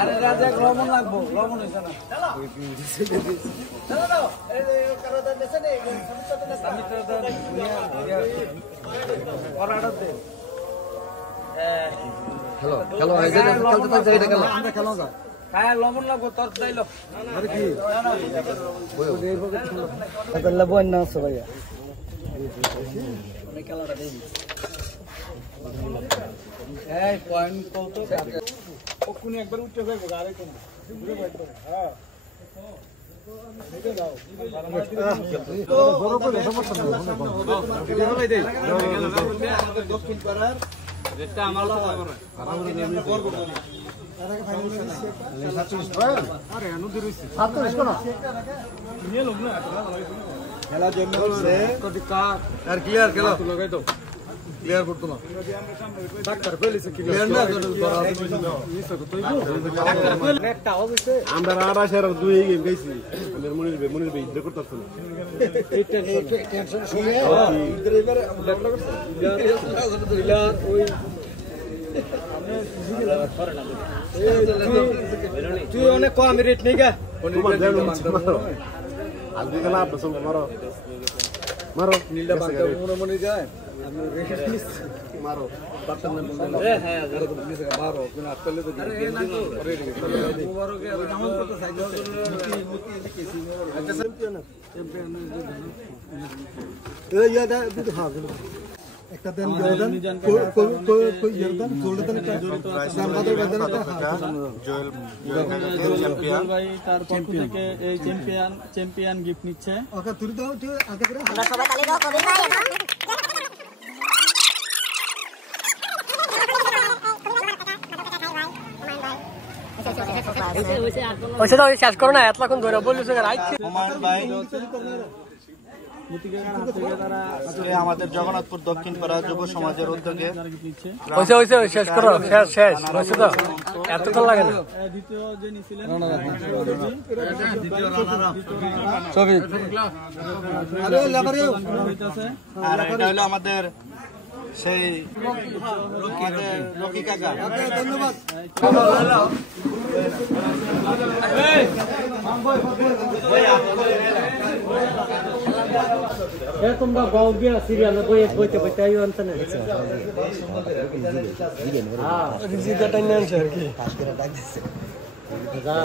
আরে রাজা লবণ লাগবো, লবণ হইছে না। লবণ লাগবো তোর চাইল বন্যা আছে ভাইয়া খেলাটা দেখি এই পয়েন্ট কত ওখানে একবার উঠে যাইবো আরে কোন ঘুরে বাইতে হ্যাঁ দেখে দাও বড় করে সমস্যা নেই ভিডিও বানাই দেই আমাদের দক্ষিণ পাড়ার যেটা আমার আমরা করব আরে ফাইনাল আরে অনুদি রইছে 47 কোন নিয়ে লম না খেলা জমে হচ্ছে কত কাট আর ক্লিয়ার খেলা লাগাই দাও ক্লিয়ার করতে না ডাক্তার ফেলিছে ক্লিয়ার না একটা অবশ্যই আমরা 28 আর 2 গেম গাইছি আমাদের মনির ভাই রেকর্ড করতে না এই টেনশন শুনে ড্রাইভার লেটলা করছে ক্লিয়ার ওই তুই অনেক কম রেট নেই গা আলবি গেলা বসল মারো মারো নীলটা বাঁকা মনে যায় আমি রেট নিস মারো বাটন না বলে হ্যাঁ আরে তো নিছে মারো কোন আটলে তো আরে না তো রেডি ওভারো কে ডাউন করতে সাইড মুতি কেসি আচ্ছা চ্যাম্পিয়ন এই ইয়াদা দুটো হ্যাঁ একটা দেন জর্দান কই জর্দান গোল্ডেন একটা সামবাদের বেদন একটা জয়েল চ্যাম্পিয়ন ভাই তার পক্ষ থেকে এই চ্যাম্পিয়ন গিফট নিচ্ছে ওকে তুই দাও তুই আগে করে আমরা সবাই তালি দাও কবি ভাই ওইটা ওই শেষ করো না এতক্ষণ ধরে বলছো হুমায়ুন ভাই আমাদের জগন্নাথপুর দক্ষিণ পাড়া যুব সমাজের উদ্যোগে শেষ করো শেষ তো এতক্ষণ লাগে না দ্বিতীয় যে নিছিলেন আর এটা হলো আমাদের সেই রকি কাকা ধন্যবাদ তোমরা গাঁও গিয়া সিরিয়াল বইতে বইতে আইও আনতে না রিজিকাটা নিয়ে আনছে আর কি যা